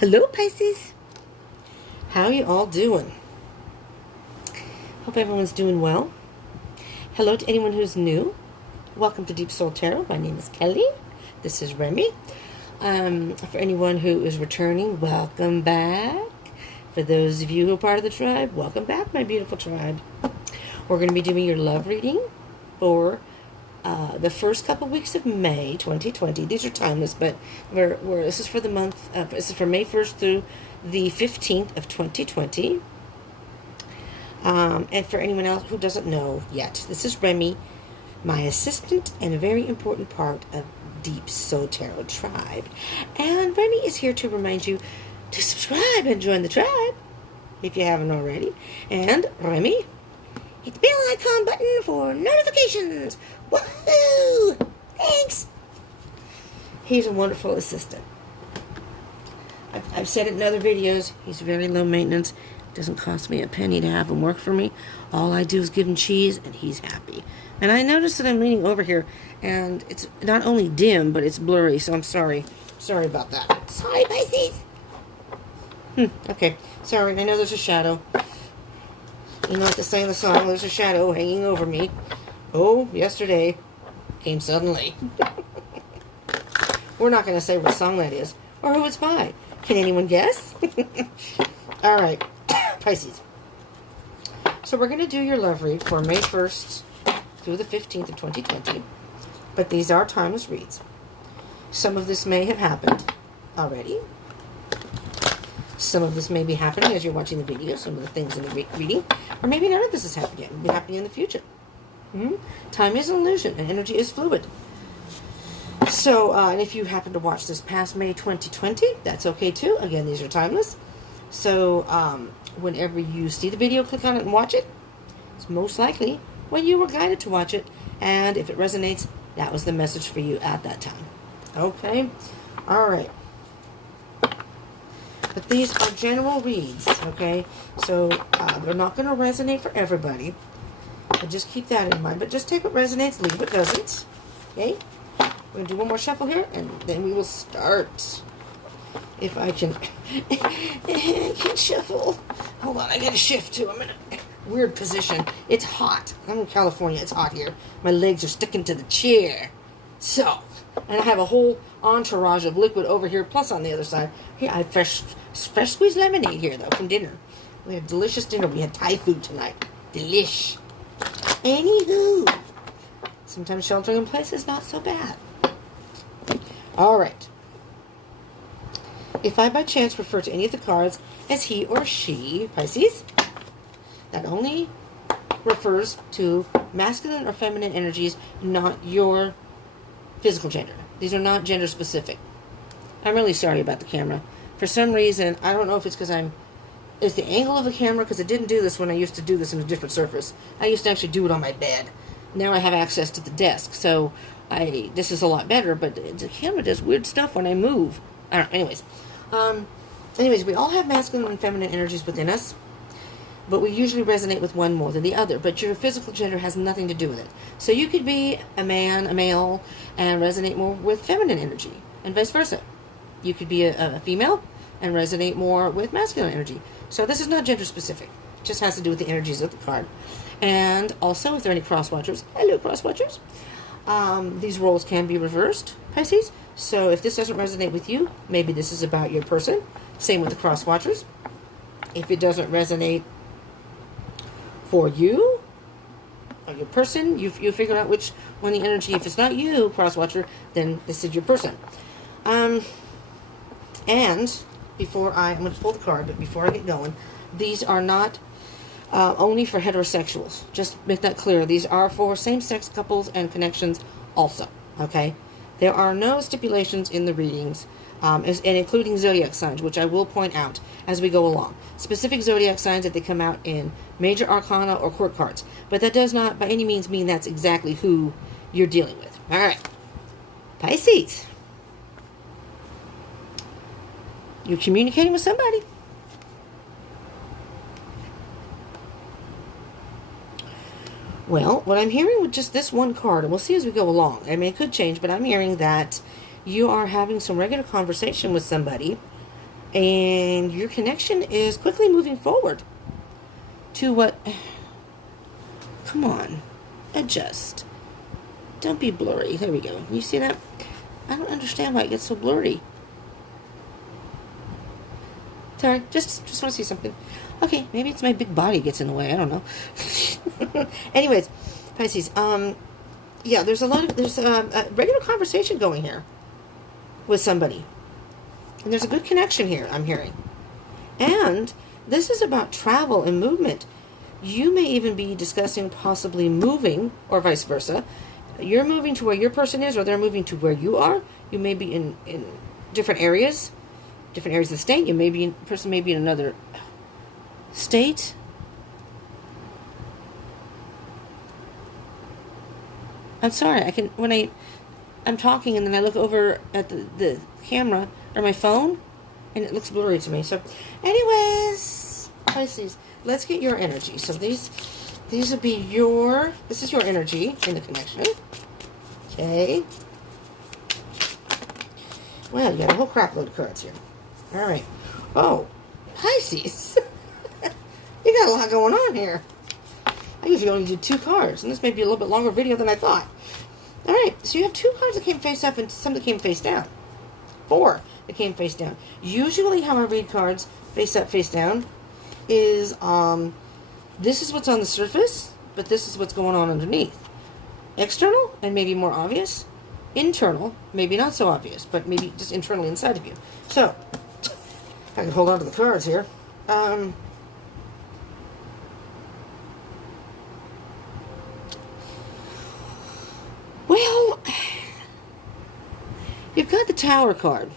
Hello, Pisces. How are you all doing? Hope everyone's doing well. Hello to anyone who's new. Welcome to Deep Soul Tarot. My name is Kelly. This is Remy. For anyone who is returning, welcome back. For those of you who are part of the tribe, welcome back, my beautiful tribe. We're going to be doing your love reading for the first couple weeks of May 2020. These are timeless, but this is for the month. This is for May 1st through the 15th of 2020. And for anyone else who doesn't know yet, this is Remy, my assistant and a very important part of Deep Soul Tarot Tribe. And Remy is here to remind you to subscribe and join the tribe if you haven't already. And Remy, hit the bell icon button for notifications. Woohoo! Thanks. He's a wonderful assistant. I've said it in other videos. He's very low maintenance. Doesn't cost me a penny to have him work for me. All I do is give him cheese, and he's happy. And I noticed that I'm leaning over here, and it's not only dim, but it's blurry, so I'm sorry. Sorry about that. Sorry, Pisces. Okay. Sorry, I know there's a shadow. You know what to say in the song, there's a shadow hanging over me. Oh, yesterday came suddenly. We're not going to say what song that is, or who it's by. Can anyone guess? All right. Pisces. So we're going to do your love read for May 1st through the 15th of 2020. But these are timeless reads. Some of this may have happened already. Some of this may be happening as you're watching the video. Some of the things in the reading. Or maybe none of this has happened yet. It will be happening in the future. Time is an illusion and energy is fluid. So, and if you happen to watch this past May 2020, that's okay too. Again, these are timeless. So, whenever you see the video, click on it and watch it. It's most likely when you were guided to watch it. And if it resonates, that was the message for you at that time. Okay? All right. But these are general reads, okay? So, they're not going to resonate for everybody. But just keep that in mind. But just take what resonates, leave what doesn't. Okay? We're going to do one more shuffle here, and then we will start. If I can, I can shuffle. Hold on, I got to shift too. I'm in a weird position. It's hot. I'm in California. It's hot here. My legs are sticking to the chair. So, and I have a whole entourage of liquid over here, plus on the other side. Here, I have fresh squeezed lemonade here, though, from dinner. We had delicious dinner. We had Thai food tonight. Delish. Anywho, sometimes sheltering in place is not so bad. All right. If I by chance refer to any of the cards as he or she, Pisces, that only refers to masculine or feminine energies, not your physical gender. These are not gender specific. I'm really sorry about the camera. For some reason, I don't know if it's because it's the angle of the camera, because I didn't do this when I used to do this in a different surface. I used to actually do it on my bed. Now I have access to the desk, so this is a lot better, but the camera does weird stuff when I move. I don't know, anyways, we all have masculine and feminine energies within us, but we usually resonate with one more than the other, but your physical gender has nothing to do with it. So you could be a male, and resonate more with feminine energy, and vice versa. You could be a female and resonate more with masculine energy. So this is not gender specific. It just has to do with the energies of the card. And also, if there are any cross-watchers, hello cross-watchers, these roles can be reversed, Pisces. So if this doesn't resonate with you, maybe this is about your person. Same with the cross-watchers. If it doesn't resonate for you or your person, you figure out which one the energy. If it's not you, cross-watcher, then this is your person. And I'm going to pull the card, but before I get going, these are not only for heterosexuals. Just make that clear. These are for same-sex couples and connections also, okay? There are no stipulations in the readings, and including zodiac signs, which I will point out as we go along. Specific zodiac signs that they come out in major arcana or court cards. But that does not by any means mean that's exactly who you're dealing with. All right. Pisces. You're communicating with somebody. Well, what I'm hearing with just this one card, and we'll see as we go along. I mean, it could change, but I'm hearing that you are having some regular conversation with somebody And your connection is quickly moving forward to what... Come on. Adjust. Don't be blurry. There we go. You see that? I don't understand why it gets so blurry. Sorry, just want to see something. Okay, maybe it's my big body gets in the way. I don't know. Anyways, Pisces. Yeah, there's a regular conversation going here with somebody, and there's a good connection here. I'm hearing, and this is about travel and movement. You may even be discussing possibly moving, or vice versa. You're moving to where your person is, or they're moving to where you are. You may be in different areas of the state. Person may be in another state. I'm sorry, I'm talking and then I look over at the camera or my phone and it looks blurry to me. So anyways, Pisces, let's get your energy. So these would be this is your energy in the connection. Okay. Well, you got a whole crap load of cards here. All right. Oh, Pisces. You got a lot going on here. I usually only do 2 cards, and this may be a little bit longer video than I thought. All right, so you have 2 cards that came face up and some that came face down. 4 that came face down. Usually how I read cards face up, face down is this is what's on the surface, but this is what's going on underneath. External and maybe more obvious. Internal, maybe not so obvious, but maybe just internally inside of you. So, I can hold on to the cards here. Well, you've got the Tower card.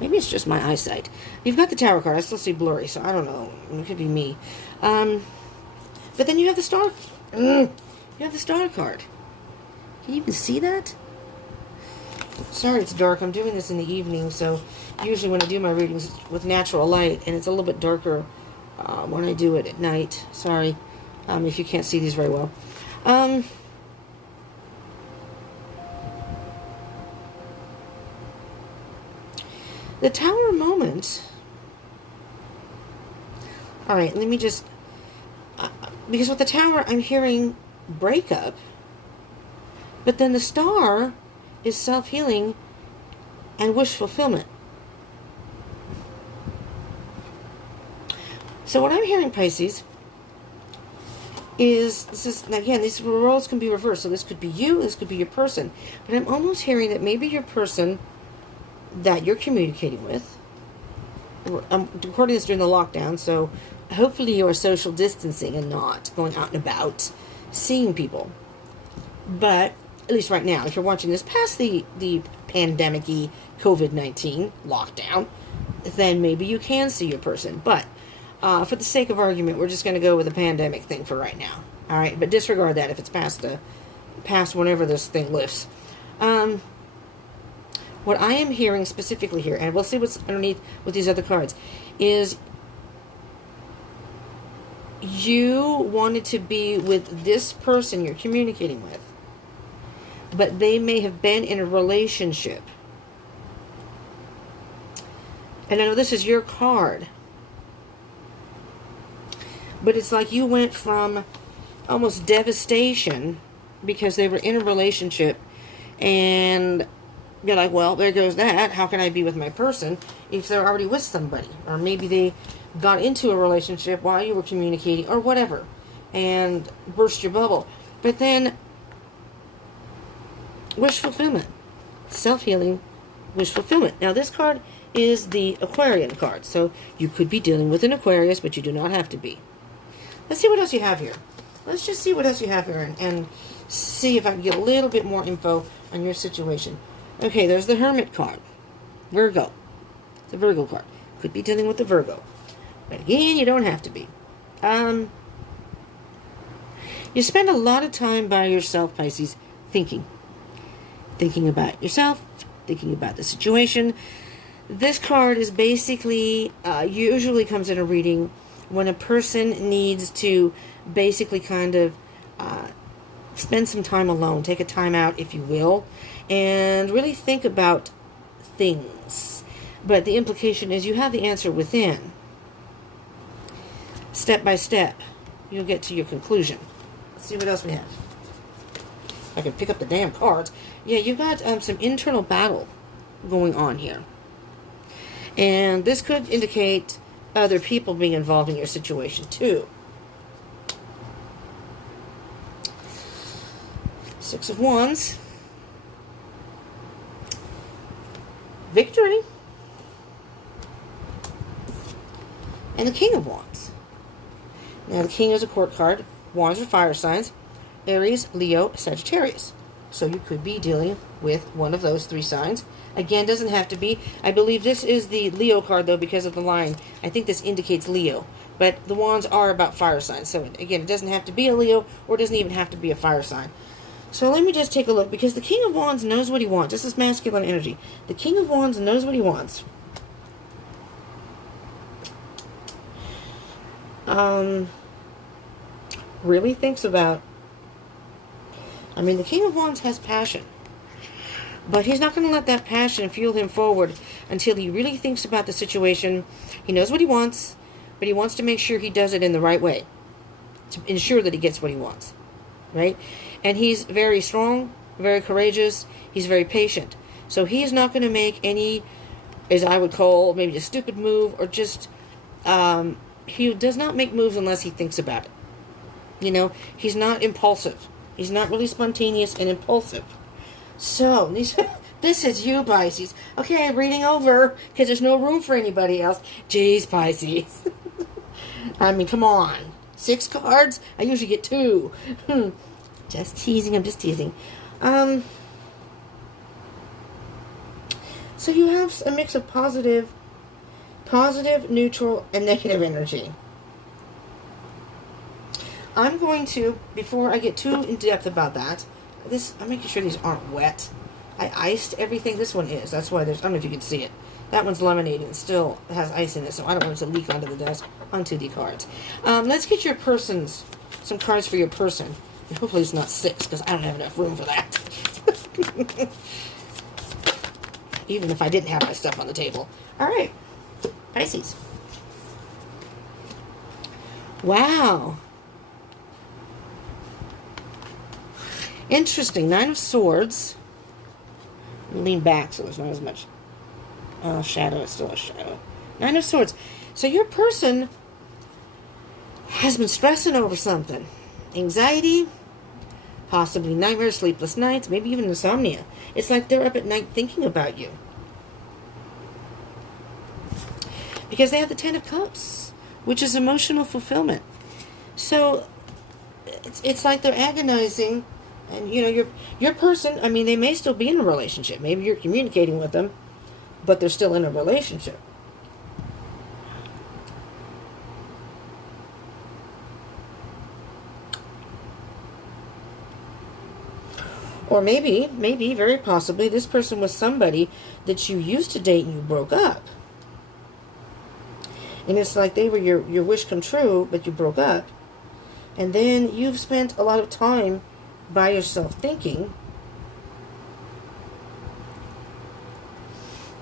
Maybe it's just my eyesight. You've got the Tower card. I still see blurry, so I don't know. It could be me. But then you have the Star. You have the Star card. Can you even see that? Sorry, it's dark. I'm doing this in the evening, so usually when I do my readings with natural light, and it's a little bit darker when I do it at night. Sorry if you can't see these very well. The Tower moment. All right, let me just... because with the Tower, I'm hearing breakup. But then the Star is self-healing and wish fulfillment. So what I'm hearing, Pisces, is... this is, again, these roles can be reversed. So this could be you, this could be your person. But I'm almost hearing that maybe your person that you're communicating with... I'm recording this during the lockdown, so hopefully you're social distancing and not going out and about seeing people. But at least right now, if you're watching this past the pandemic-y COVID-19 lockdown, then maybe you can see your person. But for the sake of argument, we're just going to go with the pandemic thing for right now. All right, but disregard that if it's past whenever this thing lifts. What I am hearing specifically here, and we'll see what's underneath with these other cards, is you wanted to be with this person you're communicating with, but they may have been in a relationship. And I know this is your card, but it's like you went from almost devastation because they were in a relationship, and you're like, well, there goes that. How can I be with my person if they're already with somebody? Or maybe they got into a relationship while you were communicating or whatever and burst your bubble. But then, wish fulfillment. Self-healing, wish fulfillment. Now, this card is the Aquarian card. So, you could be dealing with an Aquarius, but you do not have to be. Let's see what else you have here. Let's just see what else you have here and see if I can get a little bit more info on your situation. Okay, there's the Hermit card. Virgo. It's a Virgo card. Could be dealing with the Virgo. But again, you don't have to be. You spend a lot of time by yourself, Pisces, thinking. Thinking about yourself, thinking about the situation. This card is basically, usually comes in a reading when a person needs to basically kind of spend some time alone, take a time out, if you will, and really think about things. But the implication is you have the answer within. Step by step, you'll get to your conclusion. Let's see what else we have. I can pick up the damn cards. Yeah, you've got some internal battle going on here. And this could indicate other people being involved in your situation too. Six of Wands. Victory. And the King of Wands. Now the King is a court card. Wands are fire signs. Aries, Leo, Sagittarius. So you could be dealing with one of those three signs. Again, doesn't have to be. I believe this is the Leo card, though, because of the line. I think this indicates Leo. But the Wands are about fire signs. So, again, it doesn't have to be a Leo, or it doesn't even have to be a fire sign. So let me just take a look, because the King of Wands knows what he wants. This is masculine energy. The King of Wands knows what he wants. Really thinks about... I mean, the King of Wands has passion. But he's not going to let that passion fuel him forward until he really thinks about the situation. He knows what he wants, but he wants to make sure he does it in the right way to ensure that he gets what he wants, right? And he's very strong, very courageous. He's very patient. So he is not going to make any, as I would call, maybe a stupid move, or just, he does not make moves unless he thinks about it. You know, he's not impulsive. He's not really spontaneous and impulsive. So, this is you, Pisces. Okay, reading over, because there's no room for anybody else. Jeez, Pisces. I mean, come on. 6 cards? I usually get 2. Just teasing, I'm just teasing. So you have a mix of positive, neutral, and negative energy. I'm going to, before I get too in-depth about that, I'm making sure these aren't wet. I iced everything. This one is. That's why there's... I don't know if you can see it. That one's laminated and still has ice in it, so I don't want it to leak onto the desk, onto the cards. Let's get your person's... some cards for your person. And hopefully it's not 6, because I don't have enough room for that. Even if I didn't have my stuff on the table. Alright. Pisces. Wow. Interesting. 9 of Swords. Lean back so there's not as much shadow. It's still a shadow. 9 of Swords. So your person has been stressing over something. Anxiety, possibly nightmares, sleepless nights, maybe even insomnia. It's like they're up at night thinking about you. Because they have the 10 of Cups, which is emotional fulfillment. So it's like they're agonizing. And, you know, your person, I mean, they may still be in a relationship. Maybe you're communicating with them, but they're still in a relationship. Or maybe, very possibly, this person was somebody that you used to date and you broke up. And it's like they were your wish come true, but you broke up. And then you've spent a lot of time by yourself thinking,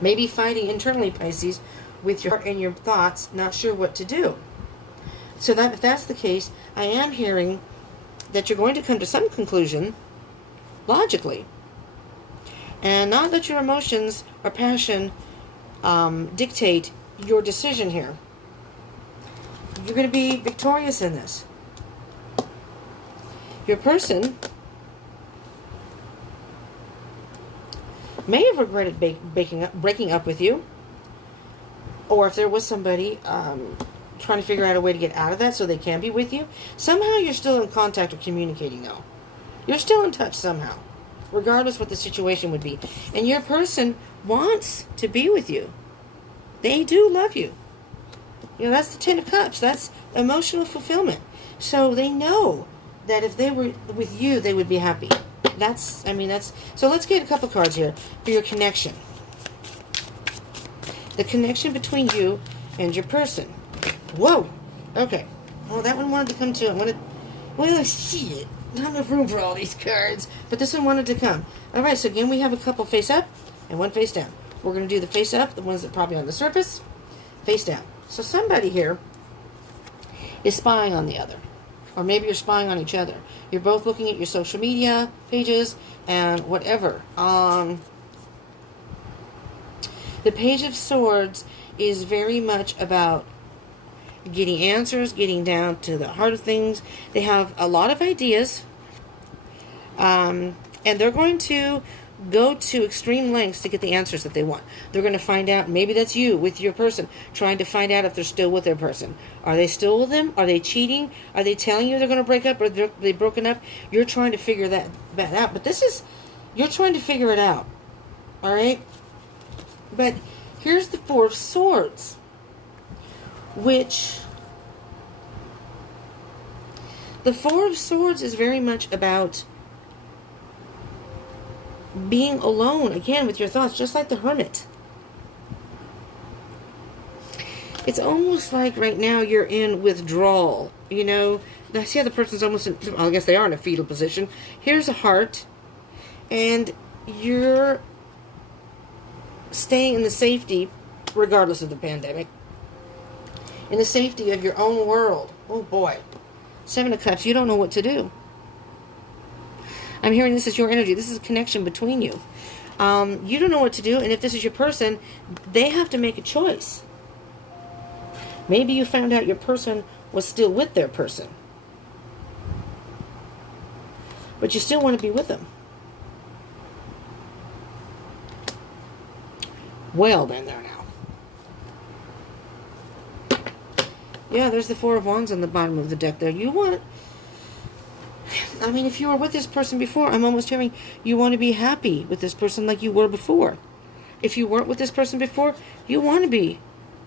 maybe fighting internally, Pisces, with your heart and your thoughts, not sure what to do. So that if that's the case, I am hearing that you're going to come to some conclusion logically, and not let your emotions or passion dictate your decision here. You're going to be victorious in this. Your person may have regretted breaking up with you, or if there was somebody trying to figure out a way to get out of that so they can be with you. Somehow you're still in contact or communicating, though. You're still in touch somehow, regardless what the situation would be. And your person wants to be with you. They do love you. You know, that's the 10 of Cups. That's emotional fulfillment. So they know that if they were with you, they would be happy. So let's get a couple cards here for your connection. The connection between you and your person. Whoa! Okay. Oh, that one wanted to come to. Well, shit. not enough room for all these cards. But this one wanted to come. All right, so again, we have a couple face up and one face down. We're going to do the face up, the ones that are probably on the surface, face down. So somebody here is spying on the other. Or maybe you're spying on each other. You're both looking at your social media pages and whatever. The Page of Swords is very much about getting answers, getting down to the heart of things. They have a lot of ideas. And they're going to go to extreme lengths to get the answers that they want. They're going to find out, maybe that's you with your person, trying to find out if they're still with their person. Are they still with them? Are they cheating? Are they telling you they're going to break up? Or they've broken up? You're trying to figure that out. But this is, you're trying to figure it out. All right? But here's the Four of Swords, which the Four of Swords is very much about being alone, again, with your thoughts, just like the Hermit. It's almost like right now you're in withdrawal, you know. I see how the person's almost in, well, I guess they are in a fetal position. Here's a heart, and you're staying in the safety, regardless of the pandemic, in the safety of your own world. Oh boy. Seven of Cups, you don't know what to do. I'm hearing this is your energy. This is a connection between you. You don't know what to do, and if this is your person, they have to make a choice. Maybe you found out your person was still with their person, but you still want to be with them. Well, then there now. Yeah, there's the Four of Wands on the bottom of the deck there. You want, I mean, if you were with this person before, I'm almost hearing you want to be happy with this person like you were before. If you weren't with this person before, you want to be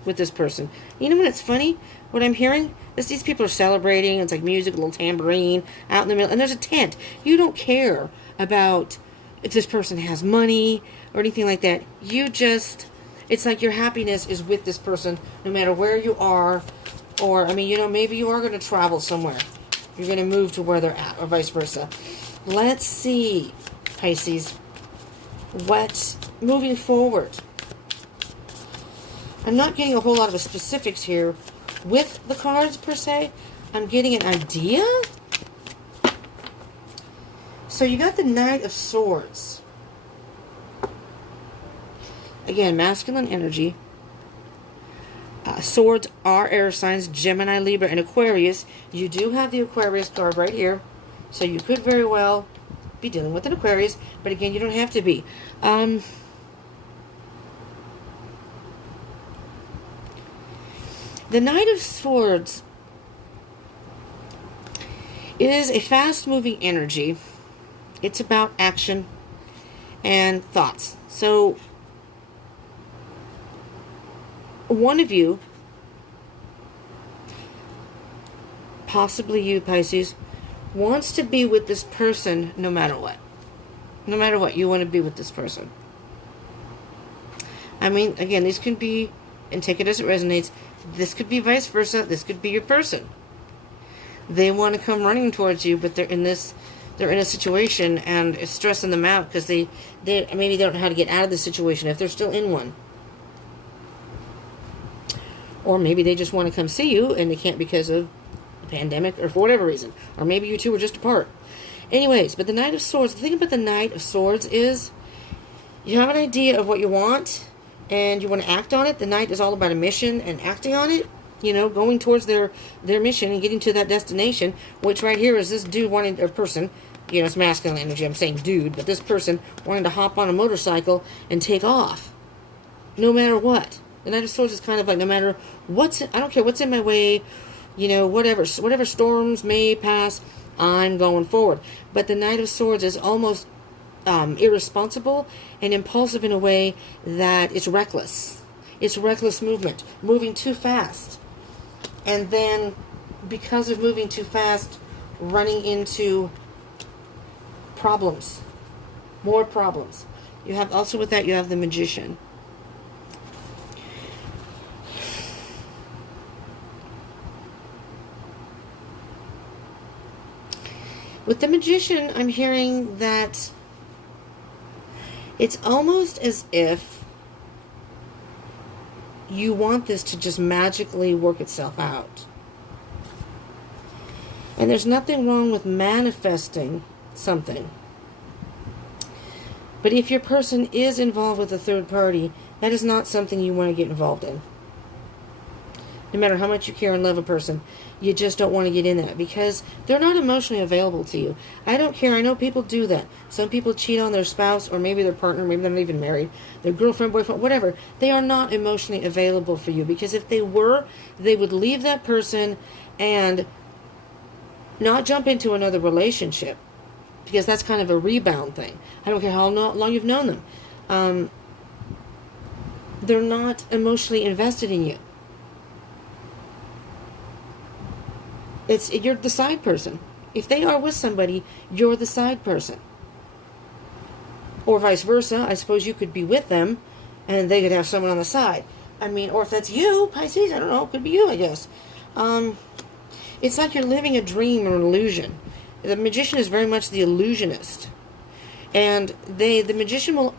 with this person. You know what, it's funny? What I'm hearing is these people are celebrating. It's like music, a little tambourine out in the middle, and there's a tent. You don't care about if this person has money or anything like that. You just, it's like your happiness is with this person no matter where you are. Or, I mean, you know, maybe you are going to travel somewhere. You're going to move to where they're at, or vice versa. Let's see, Pisces, what's moving forward. I'm not getting a whole lot of specifics here with the cards, per se. I'm getting an idea. So you got the Knight of Swords. Again, masculine energy. Swords are air signs, Gemini, Libra, and Aquarius. You do have the Aquarius card right here. So you could very well be dealing with an Aquarius. But again, you don't have to be. The Knight of Swords is a fast-moving energy. It's about action and thoughts. So one of you, possibly you, Pisces, wants to be with this person no matter what. No matter what, you want to be with this person. I mean, again, these can be, and take it as it resonates, this could be vice versa. This could be your person. They want to come running towards you, but they're in a situation and it's stressing them out because they maybe they don't know how to get out of the situation if they're still in one. Or maybe they just want to come see you and they can't because of the pandemic or for whatever reason. Or maybe you two were just apart. Anyways, but the Knight of Swords, the thing about the Knight of Swords is you have an idea of what you want and you want to act on it. The Knight is all about a mission and acting on it. You know, going towards their mission and getting to that destination, which right here is this dude wanting, or person, you know, it's masculine energy, I'm saying dude, but this person wanting to hop on a motorcycle and take off. No matter what. The Knight of Swords is kind of like, no matter what's, I don't care what's in my way, you know, whatever storms may pass, I'm going forward. But the Knight of Swords is almost irresponsible and impulsive in a way that it's reckless. It's reckless movement, moving too fast. And then, because of moving too fast, running into problems. More problems. You have, also with that, you have the Magician. With the Magician, I'm hearing that it's almost as if you want this to just magically work itself out. And there's nothing wrong with manifesting something. But if your person is involved with a third party, that is not something you want to get involved in. No matter how much you care and love a person, you just don't want to get in that because they're not emotionally available to you. I don't care. I know people do that. Some people cheat on their spouse or maybe their partner, maybe they're not even married, their girlfriend, boyfriend, whatever. They are not emotionally available for you because if they were, they would leave that person and not jump into another relationship because that's kind of a rebound thing. I don't care how long you've known them. They're not emotionally invested in you. You're the side person. If they are with somebody, you're the side person. Or vice versa. I suppose you could be with them and they could have someone on the side. I mean, or if that's you, Pisces, I don't know, it could be you, I guess. It's like you're living a dream or an illusion. The Magician is very much the illusionist. And the Magician will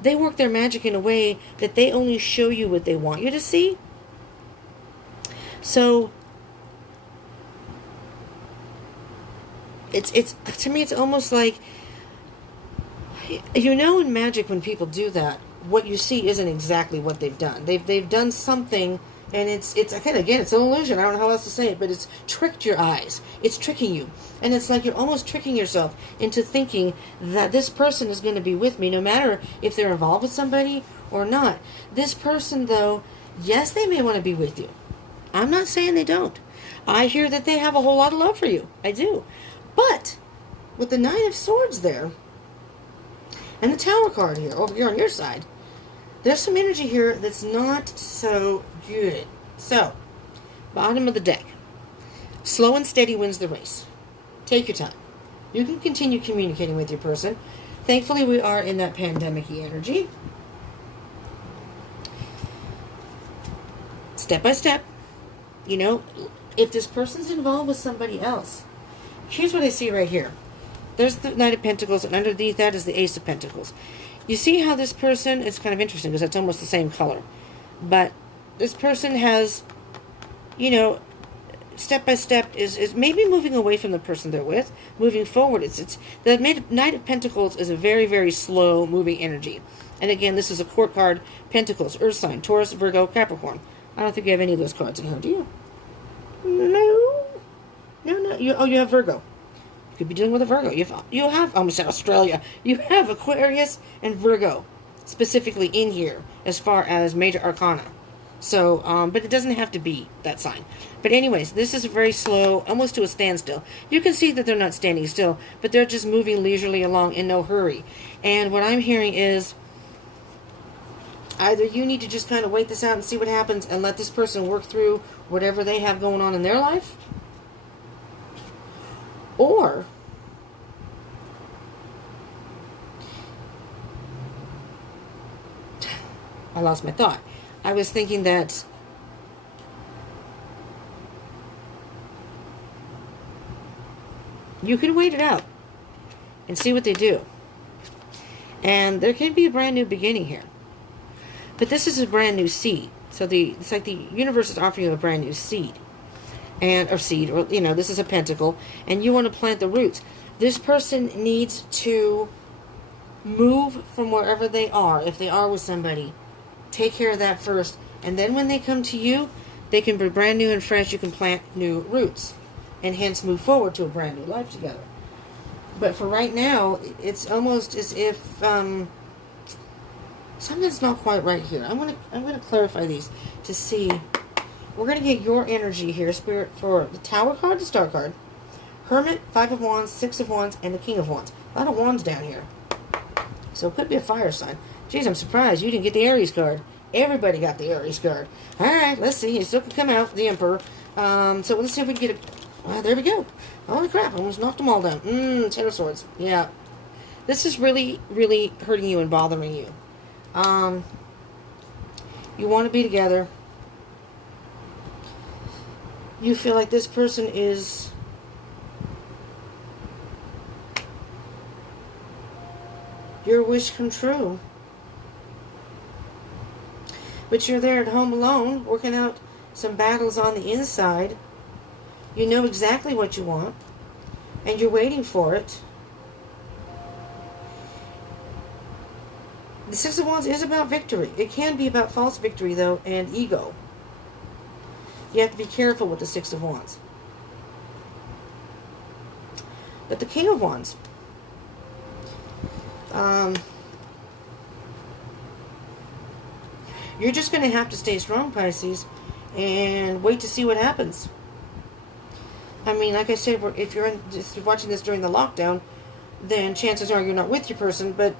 they work their magic in a way that they only show you what they want you to see. So, it's to me, it's almost like, in magic when people do that, what you see isn't exactly what they've done. They've done something, and it's again, it's an illusion. I don't know how else to say it, but it's tricked your eyes. It's tricking you, and it's like you're almost tricking yourself into thinking that this person is going to be with me, no matter if they're involved with somebody or not. This person, though, yes, they may want to be with you. I'm not saying they don't. I hear that they have a whole lot of love for you. I do. But with the Nine of Swords there, and the Tower card here, over here on your side, there's some energy here that's not so good. So, bottom of the deck. Slow and steady wins the race. Take your time. You can continue communicating with your person. Thankfully, we are in that pandemic-y energy. Step by step. If this person's involved with somebody else, here's what I see right here. There's the Knight of Pentacles, and underneath that is the Ace of Pentacles. You see how this person, it's kind of interesting because it's almost the same color. But this person has, step by step is maybe moving away from the person they're with, moving forward. The Knight of Pentacles is a very, very slow moving energy. And again, this is a court card, Pentacles, Earth sign, Taurus, Virgo, Capricorn. I don't think you have any of those cards in here, do you? No. You have Virgo. You could be dealing with a Virgo. You have almost Australia. You have Aquarius and Virgo specifically in here as far as major arcana. So, but it doesn't have to be that sign. But anyways, this is very slow, almost to a standstill. You can see that they're not standing still, but they're just moving leisurely along in no hurry. And what I'm hearing is either you need to just kind of wait this out and see what happens and let this person work through whatever they have going on in their life, or I lost my thought. I was thinking that you could wait it out and see what they do. And there can be a brand new beginning here. But this is a brand new seed. So it's like the universe is offering you a brand new seed. This is a pentacle, and you want to plant the roots. This person needs to move from wherever they are, if they are with somebody. Take care of that first, and then when they come to you, they can be brand new and fresh. You can plant new roots, and hence move forward to a brand new life together. But for right now, it's almost as if something's not quite right here. I'm gonna clarify these to see. We're going to get your energy here, Spirit, for the Tower card, the Star card, Hermit, 5 of Wands, 6 of Wands, and the King of Wands. A lot of Wands down here. So it could be a fire sign. Jeez, I'm surprised you didn't get the Aries card. Everybody got the Aries card. All right, let's see. It still can come out, the Emperor. So let's see if we can get it. Well, there we go. Holy crap, I almost knocked them all down. Ten of Swords. Yeah. This is really, really hurting you and bothering you. You want to be together. You feel like this person is your wish come true. But you're there at home alone, working out some battles on the inside. You know exactly what you want, and you're waiting for it. The Six of Wands is about victory. It can be about false victory, though, and ego. You have to be careful with the Six of Wands. But the King of Wands, you're just going to have to stay strong, Pisces, and wait to see what happens. I mean, like I said, if you're watching this during the lockdown, then chances are you're not with your person, but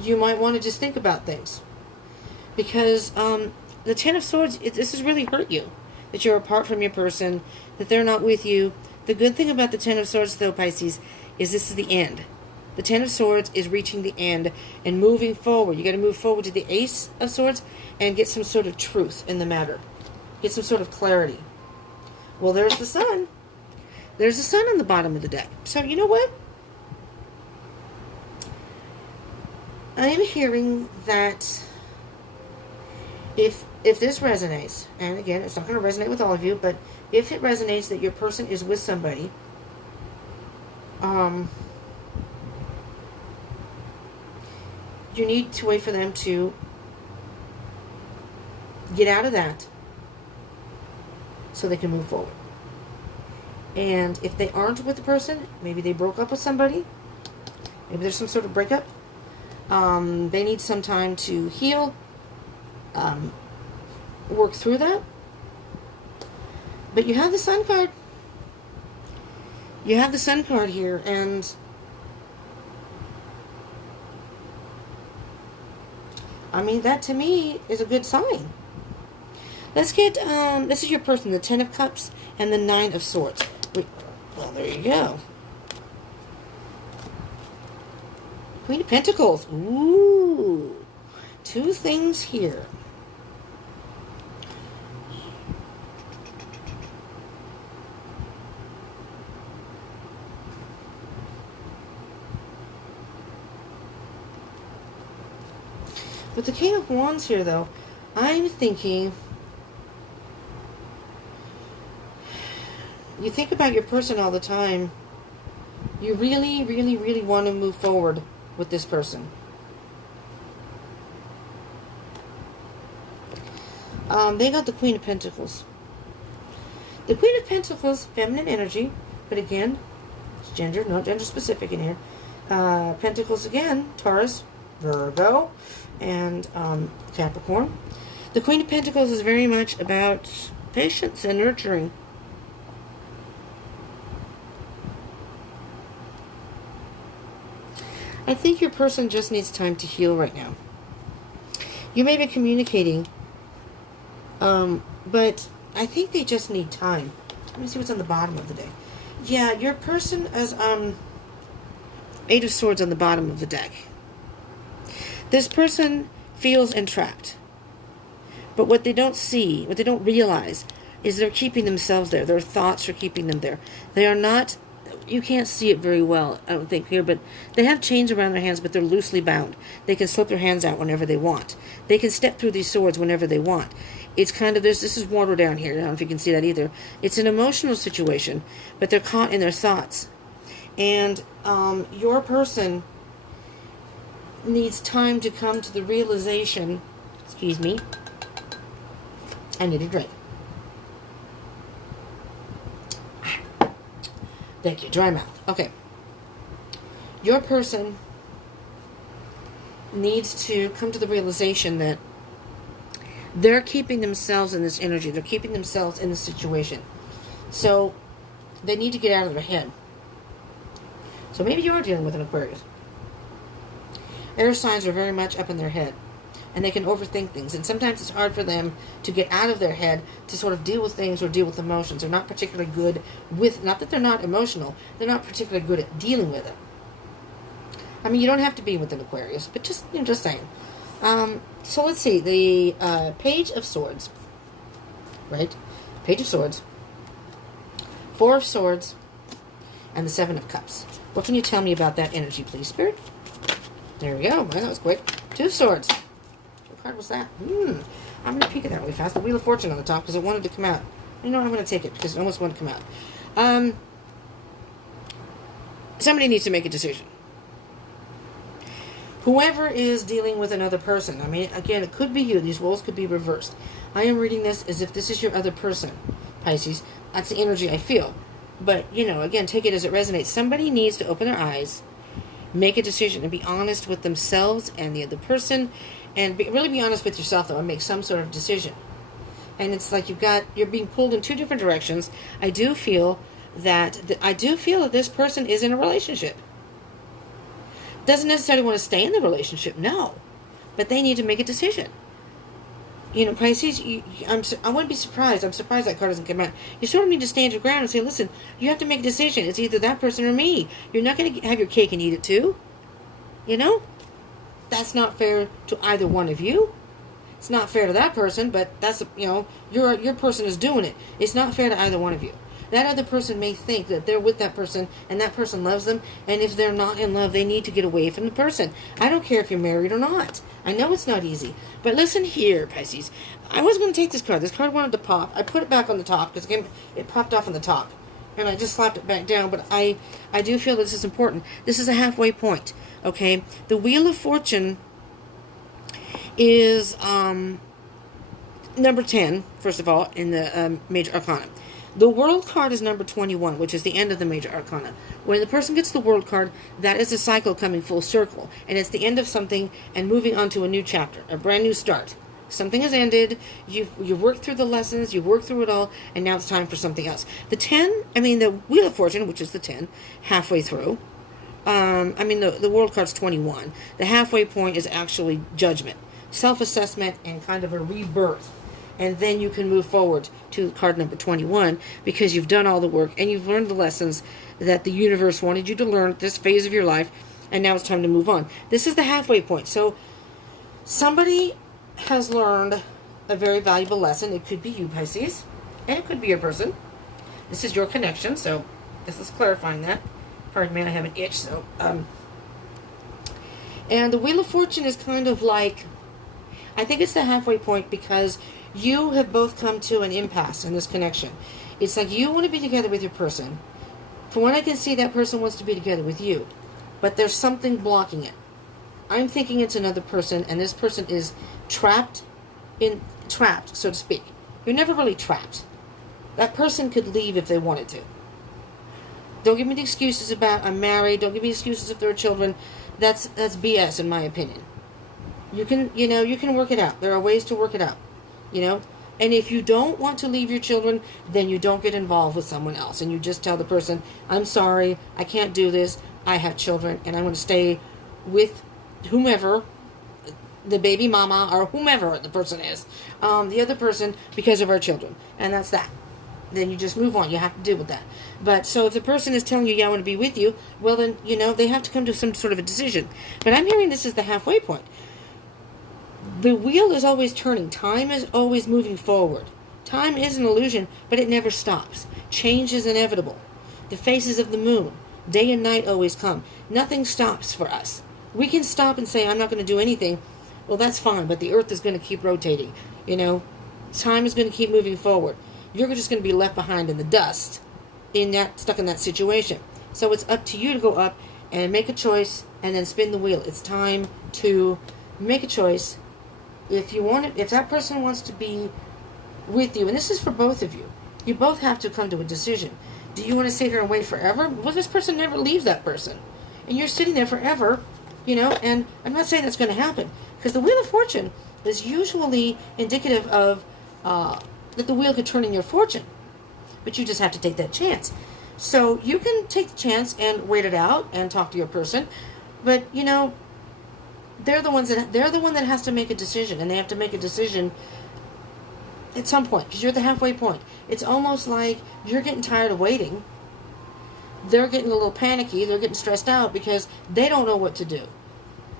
you might want to just think about things. Because the Ten of Swords, this has really hurt you. That you're apart from your person, that they're not with you. The good thing about the Ten of Swords, though, Pisces, is this is the end. The Ten of Swords is reaching the end and moving forward. You got to move forward to the Ace of Swords and get some sort of truth in the matter. Get some sort of clarity. Well, there's the Sun. There's the Sun on the bottom of the deck. So, you know what? I am hearing that if this resonates, and again, it's not going to resonate with all of you, but if it resonates that your person is with somebody, you need to wait for them to get out of that so they can move forward. And if they aren't with the person, maybe they broke up with somebody, maybe there's some sort of breakup, they need some time to heal, work through that. But you have the Sun card. You have the Sun card here, and I mean, that to me is a good sign. Let's get, this is your person, the Ten of Cups and the Nine of Swords. Wait, well, there you go. Queen of Pentacles. Ooh. Two things here. With the King of Wands here, though, I'm thinking, you think about your person all the time. You really, really, really want to move forward with this person. They got the Queen of Pentacles. The Queen of Pentacles, feminine energy, but again, it's gender, not gender specific in here. Pentacles again, Taurus, Virgo, and Capricorn. The Queen of Pentacles is very much about patience and nurturing. I think your person just needs time to heal right now. You may be communicating, but I think they just need time. Let me see what's on the bottom of the deck. Yeah, your person has Eight of Swords on the bottom of the deck. This person feels entrapped. But what they don't see, what they don't realize, is they're keeping themselves there. Their thoughts are keeping them there. They are not, you can't see it very well, I don't think here, but they have chains around their hands, but they're loosely bound. They can slip their hands out whenever they want. They can step through these swords whenever they want. It's kind of, this is water down here. I don't know if you can see that either. It's an emotional situation, but they're caught in their thoughts. And your person needs time to come to the realization, excuse me, I need a drink. Thank you, dry mouth. Okay. Your person needs to come to the realization that they're keeping themselves in this energy. They're keeping themselves in this situation. So they need to get out of their head. So maybe you are dealing with an Aquarius. Air signs are very much up in their head, and they can overthink things, and sometimes it's hard for them to get out of their head to sort of deal with things or deal with emotions. They're not particularly good with, not that they're not emotional, they're not particularly good at dealing with it. I mean, you don't have to be with an Aquarius, but just, you know, just saying. So let's see, the Page of Swords, right? Page of Swords, Four of Swords, and the Seven of Cups. What can you tell me about that energy, please, Spirit? There we go. Well, that was quick. 2 of Swords. What card was that? I'm going to peek at that really fast. The Wheel of Fortune on the top because it wanted to come out. You know, I'm going to take it because it almost wanted to come out. Somebody needs to make a decision. Whoever is dealing with another person. I mean, again, it could be you. These roles could be reversed. I am reading this as if this is your other person, Pisces. That's the energy I feel. But, you know, again, take it as it resonates. Somebody needs to open their eyes, make a decision, and be honest with themselves and the other person. And really be honest with yourself, though, and make some sort of decision. And it's like you're being pulled in 2 different directions. I do feel that this person is in a relationship. Doesn't necessarily want to stay in the relationship, no. But they need to make a decision. You know, Pisces, I wouldn't be surprised. I'm surprised that card doesn't come out. You sort of need to stand your ground and say, listen, you have to make a decision. It's either that person or me. You're not going to have your cake and eat it too. You know? That's not fair to either one of you. It's not fair to that person, but that's, you know, your person is doing it. It's not fair to either one of you. That other person may think that they're with that person and that person loves them, and if they're not in love, they need to get away from the person. I don't care if you're married or not. I know it's not easy. But listen here, Pisces. I was going to take this card. This card wanted to pop. I put it back on the top because, again, it popped off on the top. And I just slapped it back down, but I do feel this is important. This is a halfway point, okay? The Wheel of Fortune is number 10, first of all, in the Major Arcana. The World card is number 21, which is the end of the Major Arcana. When the person gets the World card, that is a cycle coming full circle. And it's the end of something and moving on to a new chapter, a brand new start. Something has ended, you've worked through the lessons, you've worked through it all, and now it's time for something else. The Wheel of Fortune, which is the 10, halfway through. The World card's 21. The halfway point is actually judgment, self-assessment, and kind of a rebirth. And then you can move forward to card number 21 because you've done all the work and you've learned the lessons that the universe wanted you to learn at this phase of your life, and now it's time to move on. This is the halfway point. So somebody has learned a very valuable lesson. It could be you, Pisces, and it could be your person. This is your connection, so this is clarifying that. Pardon me, I have an itch. So, and the Wheel of Fortune is kind of like, I think it's the halfway point because you have both come to an impasse in this connection. It's like you want to be together with your person. From what I can see, that person wants to be together with you. But there's something blocking it. I'm thinking it's another person, and this person is trapped, so to speak. You're never really trapped. That person could leave if they wanted to. Don't give me the excuses about I'm married. Don't give me excuses if there are children. That's BS in my opinion. You can work it out. There are ways to work it out. And if you don't want to leave your children, then you don't get involved with someone else. And you just tell the person, I'm sorry, I can't do this. I have children, and I'm going to stay with whomever, the baby mama, or whomever the person is, the other person, because of our children. And that's that. Then you just move on. You have to deal with that. But so if the person is telling you, yeah, I want to be with you, well then, they have to come to some sort of a decision. But I'm hearing this is the halfway point. The wheel is always turning. Time is always moving forward. Time is an illusion, but it never stops. Change is inevitable. The phases of the moon, day and night always come. Nothing stops for us. We can stop and say, I'm not going to do anything. Well, that's fine, but the earth is going to keep rotating. Time is going to keep moving forward. You're just going to be left behind in the dust, stuck in that situation. So it's up to you to go up and make a choice and then spin the wheel. It's time to make a choice. If that person wants to be with you, and this is for both of you, you both have to come to a decision. Do you want to sit here and wait forever? Well, this person never leaves that person. And you're sitting there forever, and I'm not saying that's going to happen. Because the Wheel of Fortune is usually indicative of that the wheel could turn in your fortune. But you just have to take that chance. So you can take the chance and wait it out and talk to your person. But, they're the one that has to make a decision, and they have to make a decision at some point because you're the halfway point. It's almost like you're getting tired of waiting. They're getting a little panicky. They're getting stressed out because they don't know what to do.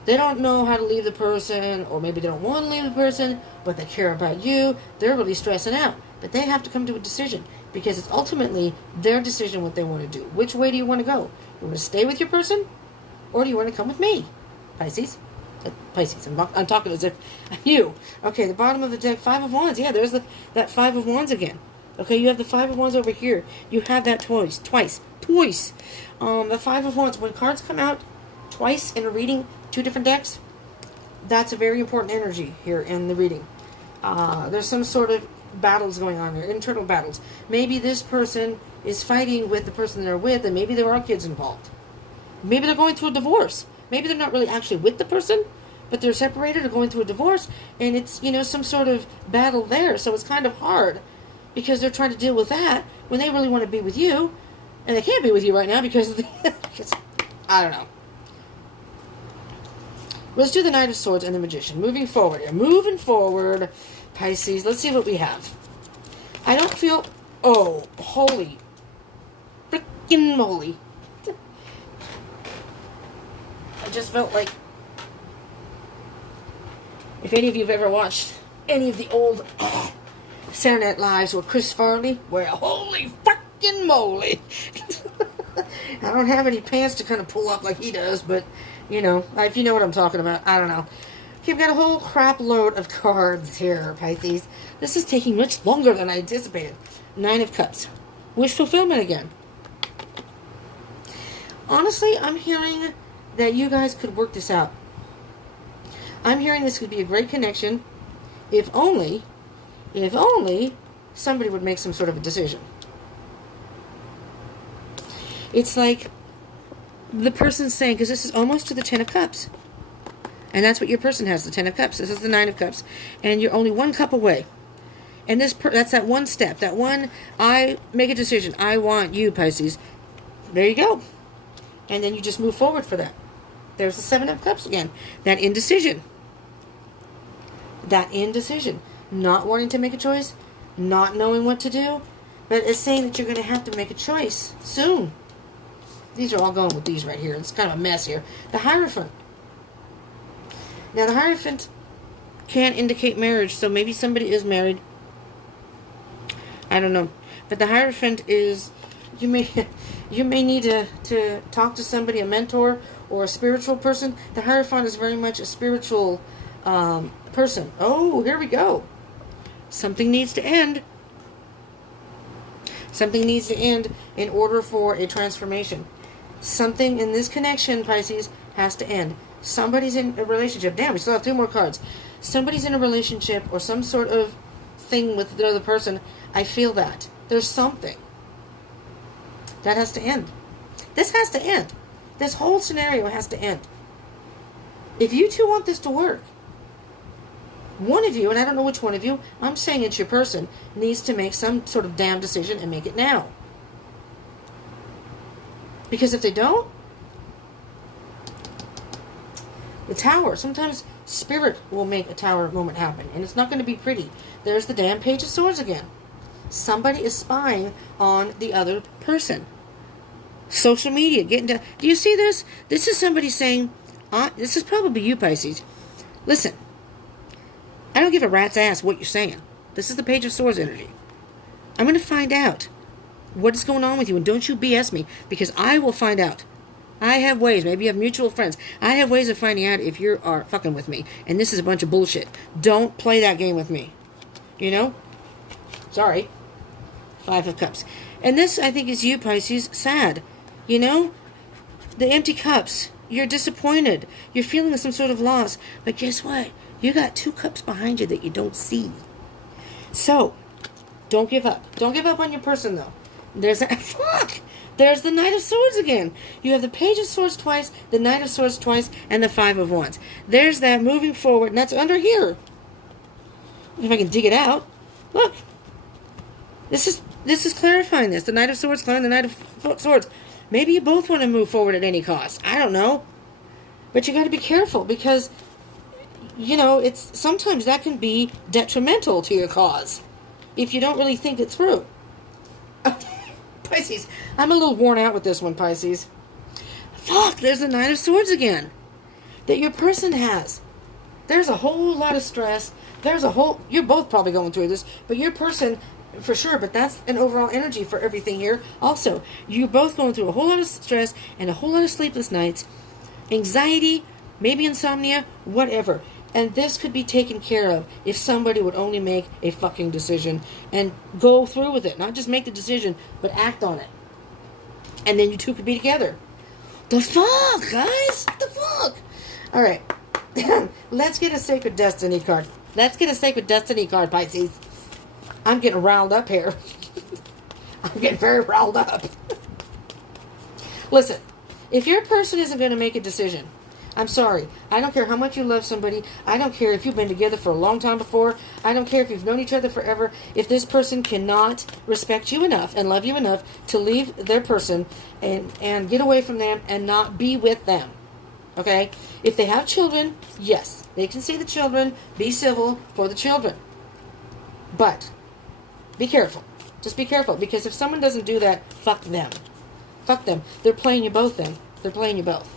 They don't know how to leave the person, or maybe they don't want to leave the person, but they care about you. They're really stressing out. But they have to come to a decision, because it's ultimately their decision what they want to do. Which way do you want to go? You want to stay with your person, or do you want to come with me? Pisces? Pisces. I'm talking as if you. Okay, the bottom of the deck, Five of Wands. Yeah, there's that Five of Wands again. Okay, you have the Five of Wands over here. You have that twice. The Five of Wands. When cards come out twice in a reading, two different decks, that's a very important energy here in the reading. There's some sort of battles going on here, internal battles. Maybe this person is fighting with the person they're with, and maybe there are kids involved. Maybe they're going through a divorce. Maybe they're not really actually with the person, but they're separated or going through a divorce, and it's, some sort of battle there. So it's kind of hard, because they're trying to deal with that when they really want to be with you, and they can't be with you right now because I don't know. Let's do the Knight of Swords and the Magician. Moving forward here. Moving forward, Pisces. Let's see what we have. I don't feel... Oh, holy freaking moly. I just felt like... If any of you have ever watched any of the old Saturday Night Lives with Chris Farley, well, holy freaking moly. I don't have any pants to kind of pull up like he does, but... if you know what I'm talking about, I don't know. Okay, I've got a whole crap load of cards here, Pisces. This is taking much longer than I anticipated. Nine of Cups. Wish fulfillment again. Honestly, I'm hearing that you guys could work this out. I'm hearing this could be a great connection if only somebody would make some sort of a decision. It's like the person's saying, because this is almost to the Ten of Cups. And that's what your person has, the Ten of Cups. This is the Nine of Cups. And you're only one cup away. And that's that one step. That one, I make a decision. I want you, Pisces. There you go. And then you just move forward for that. There's the Seven of Cups again. That indecision. That indecision. Not wanting to make a choice. Not knowing what to do. But it's saying that you're going to have to make a choice soon. These are all going with these right here. It's kind of a mess here. The Hierophant. Now, the Hierophant can indicate marriage, so maybe somebody is married. I don't know. But the Hierophant is, you may need to talk to somebody, a mentor or a spiritual person. The Hierophant is very much a spiritual person. Oh, here we go. Something needs to end. Something needs to end in order for a transformation. Something in this connection, Pisces, has to end. Somebody's in a relationship. Damn, we still have two more cards. Somebody's in a relationship or some sort of thing with the other person. I feel that. There's something. That has to end. This has to end. This whole scenario has to end. If you two want this to work, one of you, and I don't know which one of you, I'm saying it's your person, needs to make some sort of damn decision and make it now. Because if they don't, the Tower, sometimes spirit will make a Tower moment happen, and it's not going to be pretty. There's the damn Page of Swords again. Somebody is spying on the other person. Social media, getting down. Do you see this? This is somebody saying, this is probably you, Pisces. Listen, I don't give a rat's ass what you're saying. This is the Page of Swords energy. I'm going to find out what is going on with you, and don't you BS me, because I will find out. I have ways. Maybe you have mutual friends. I have ways of finding out if you are fucking with me, and this is a bunch of bullshit. Don't play that game with me. Sorry. Five of Cups. And this, I think, is you, Pisces, sad. The empty cups. You're disappointed. You're feeling some sort of loss. But guess what? You got two cups behind you that you don't see. So, don't give up. Don't give up on your person, though. There's that. Fuck! There's the Knight of Swords again. You have the Page of Swords twice, the Knight of Swords twice, and the Five of Wands. There's that moving forward, and that's under here. If I can dig it out. Look. This is clarifying this. The Knight of Swords, the Knight of Swords. Maybe you both want to move forward at any cost. I don't know. But you got to be careful because, it's sometimes that can be detrimental to your cause if you don't really think it through. Pisces, I'm a little worn out with this one, Pisces. Fuck, there's the Knight of Swords again. That your person has. There's a whole lot of stress. You're both probably going through this, but your person for sure, but that's an overall energy for everything here. Also, you're both going through a whole lot of stress and a whole lot of sleepless nights, anxiety, maybe insomnia, whatever. And this could be taken care of if somebody would only make a fucking decision and go through with it. Not just make the decision, but act on it. And then you two could be together. The fuck, guys? What the fuck? All right. Let's get a Sacred Destiny card. Let's get a Sacred Destiny card, Pisces. I'm getting riled up here. I'm getting very riled up. Listen, if your person isn't going to make a decision, I'm sorry. I don't care how much you love somebody. I don't care if you've been together for a long time before. I don't care if you've known each other forever. If this person cannot respect you enough and love you enough to leave their person and get away from them and not be with them. Okay? If they have children, yes, they can see the children. Be civil for the children. But be careful. Just be careful. Because if someone doesn't do that, fuck them. Fuck them. They're playing you both then. They're playing you both.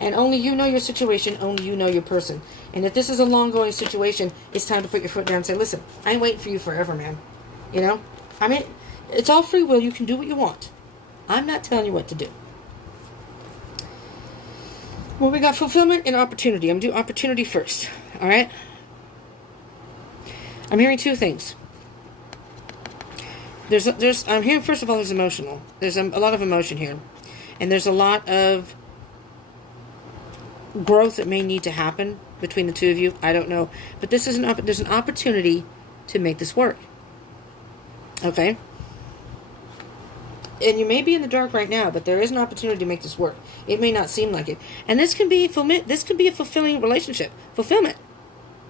And only you know your situation, only you know your person. And if this is a long-going situation, it's time to put your foot down and say, listen, I ain't waiting for you forever, man. You know? I mean, it's all free will. You can do what you want. I'm not telling you what to do. Well, we got fulfillment and opportunity. I'm going to do opportunity first. All right? I'm hearing two things. I'm hearing, first of all, there's emotional. There's a lot of emotion here. And there's a lot of growth that may need to happen between the two of you. I don't know. But this is there's an opportunity to make this work. Okay? And you may be in the dark right now, but there is an opportunity to make this work. It may not seem like it. And this can be a fulfilling relationship. Fulfillment.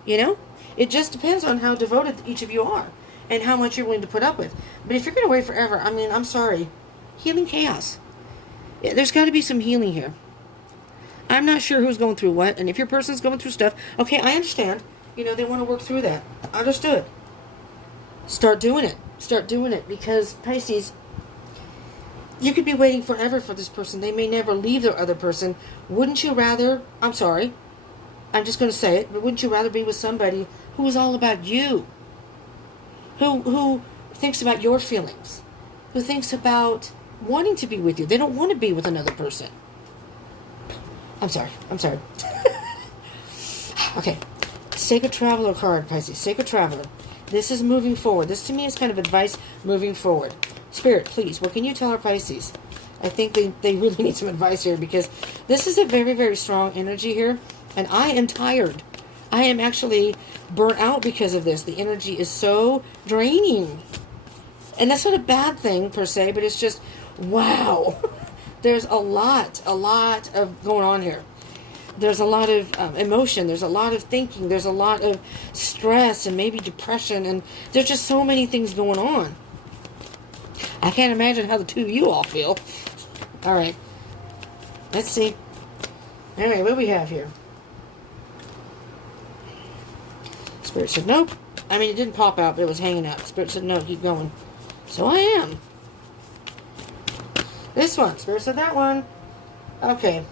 You know? It just depends on how devoted each of you are and how much you're willing to put up with. But if you're going to wait forever, I mean, I'm sorry. Healing chaos. Yeah, there's got to be some healing here. I'm not sure who's going through what, and if your person's going through stuff, okay, I understand. You know, they want to work through that. Understood. Start doing it. Start doing it, because, Pisces, you could be waiting forever for this person. They may never leave their other person. Wouldn't you rather, I'm sorry, I'm just going to say it, but wouldn't you rather be with somebody who is all about you? Who thinks about your feelings? Who thinks about wanting to be with you? They don't want to be with another person. I'm sorry. Okay. Sacred Traveler card, Pisces. Sacred Traveler. This is moving forward. This to me is kind of advice moving forward. Spirit, please, what can you tell our Pisces? I think they really need some advice here, because this is a very, very strong energy here. And I am tired. I am actually burnt out because of this. The energy is so draining. And that's not a bad thing per se, but it's just, wow. There's a lot of going on here. There's a lot of emotion. There's a lot of thinking. There's a lot of stress and maybe depression. And there's just so many things going on. I can't imagine how the two of you all feel. All right. Let's see. All right, what do we have here? Spirit said, nope. I mean, it didn't pop out, but it was hanging out. Spirit said, no, keep going. So I am. This one. Spirit said that one. Okay.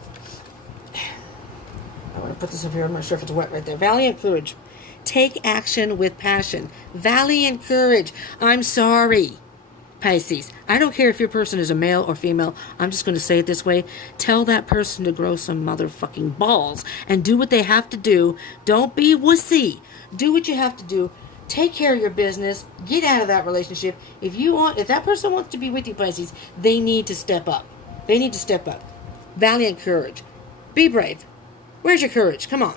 I want to put this up here. I'm not sure if it's wet right there. Valiant courage. Take action with passion. Valiant courage. I'm sorry, Pisces. I don't care if your person is a male or female. I'm just going to say it this way. Tell that person to grow some motherfucking balls and do what they have to do. Don't be wussy. Do what you have to do. Take care of your business. Get out of that relationship. If that person wants to be with you, Pisces, they need to step up. They need to step up. Valiant courage. Be brave. Where's your courage? Come on.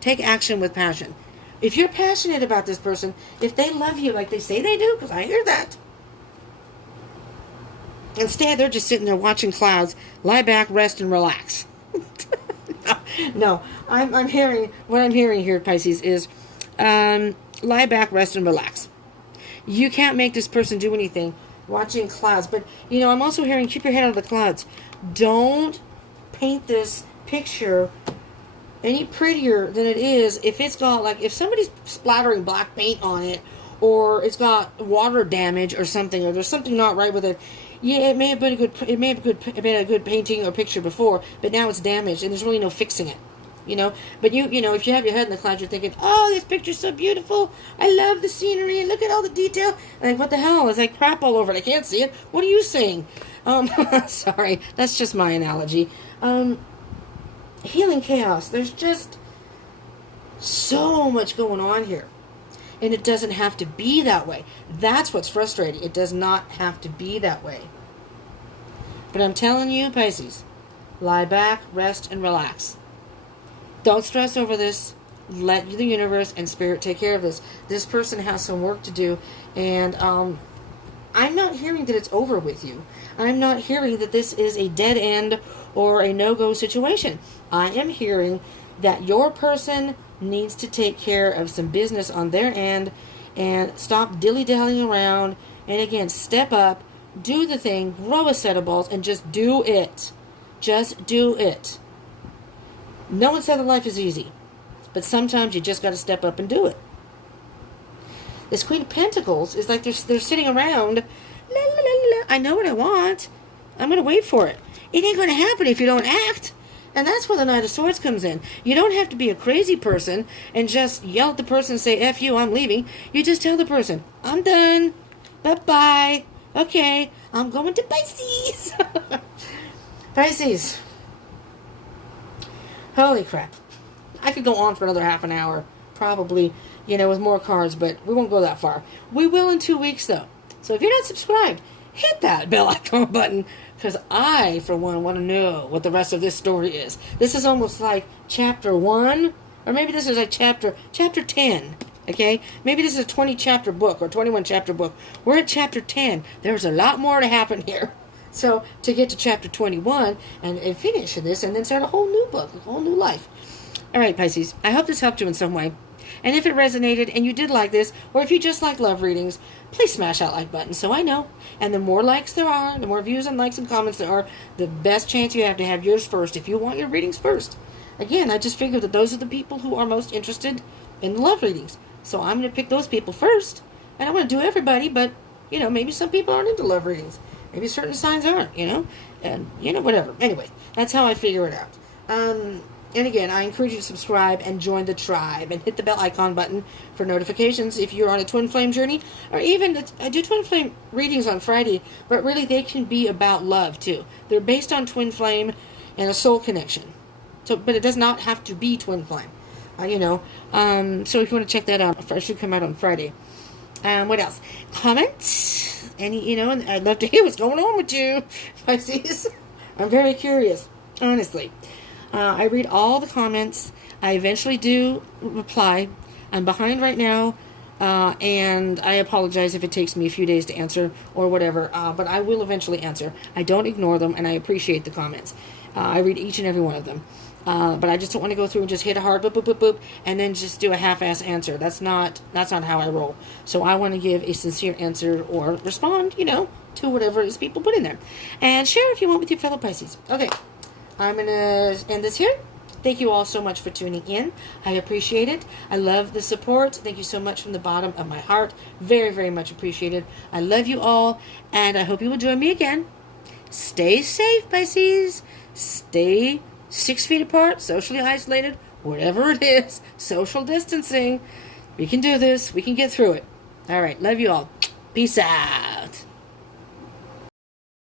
Take action with passion. If you're passionate about this person, if they love you like they say they do, because I hear that. Instead, they're just sitting there watching clouds. Lie back, rest, and relax. No. I'm hearing, what I'm hearing here, Pisces, is lie back, rest, and relax. You can't make this person do anything watching clouds. But, you know, I'm also hearing keep your head out of the clouds. Don't paint this picture any prettier than it is if it's got, like, if somebody's splattering black paint on it, or it's got water damage or something, or there's something not right with it. Yeah, it may have been a good painting or picture before, but now it's damaged and there's really no fixing it. you know. But if you have your head in the clouds, you're thinking, oh, this picture's so beautiful. I love the scenery. Look at all the detail. Like, what the hell? It's like crap all over it. I can't see it. What are you seeing? Sorry, that's just my analogy. Healing chaos. There's just so much going on here. And it doesn't have to be that way. That's what's frustrating. It does not have to be that way. But I'm telling you, Pisces, lie back, rest, and relax. Don't stress over this. Let the universe and spirit take care of this. This person has some work to do. And I'm not hearing that it's over with you. I'm not hearing that this is a dead end or a no-go situation. I am hearing that your person needs to take care of some business on their end and stop dilly-dallying around. And again, step up, do the thing, grow a set of balls, and just do it. Just do it. No one said that life is easy, but sometimes you just got to step up and do it. This Queen of Pentacles is like they're sitting around. La, la, la, la. I know what I want. I'm going to wait for it. It ain't going to happen if you don't act. And that's where the Knight of Swords comes in. You don't have to be a crazy person and just yell at the person and say, F you, I'm leaving. You just tell the person, I'm done. Bye-bye. Okay, I'm going to Pisces. Pisces. Holy crap. I could go on for another half an hour. Probably, with more cards, but we won't go that far. We will in 2 weeks, though. So if you're not subscribed, hit that bell icon button, because I, for one, want to know what the rest of this story is. This is almost like chapter 1, or maybe this is like chapter 10, okay? Maybe this is a 20-chapter book or 21-chapter book. We're at chapter 10. There's a lot more to happen here. So to get to chapter 21 and finish this and then start a whole new book, a whole new life. All right, Pisces, I hope this helped you in some way. And if it resonated and you did like this, or if you just like love readings, please smash that like button so I know. And the more likes there are, the more views and likes and comments there are, the best chance you have to have yours first if you want your readings first. Again, I just figured that those are the people who are most interested in love readings. So I'm going to pick those people first. And I want to do everybody, but, maybe some people aren't into love readings. Maybe certain signs aren't, and, whatever. Anyway, that's how I figure it out. And again, I encourage you to subscribe and join the tribe and hit the bell icon button for notifications if you're on a twin flame journey. Or even, I do twin flame readings on Friday, but really they can be about love too. They're based on twin flame and a soul connection. So, but it does not have to be twin flame, So if you want to check that out, it should come out on Friday. What else? Comments? And I'd love to hear what's going on with you, Pisces. I'm very curious, honestly. I read all the comments. I eventually do reply. I'm behind right now, and I apologize if it takes me a few days to answer or whatever, but I will eventually answer. I don't ignore them, and I appreciate the comments. I read each and every one of them. But I just don't want to go through and just hit a hard boop, boop, boop, boop, and then just do a half-ass answer. That's not how I roll. So I want to give a sincere answer or respond, to whatever it is people put in there. And share if you want with your fellow Pisces. Okay. I'm going to end this here. Thank you all so much for tuning in. I appreciate it. I love the support. Thank you so much from the bottom of my heart. Very, very much appreciated. I love you all, and I hope you will join me again. Stay safe, Pisces. Stay 6 feet apart, socially isolated, whatever it is. Social distancing. We can do this. We can get through it. All right. Love you all. Peace out.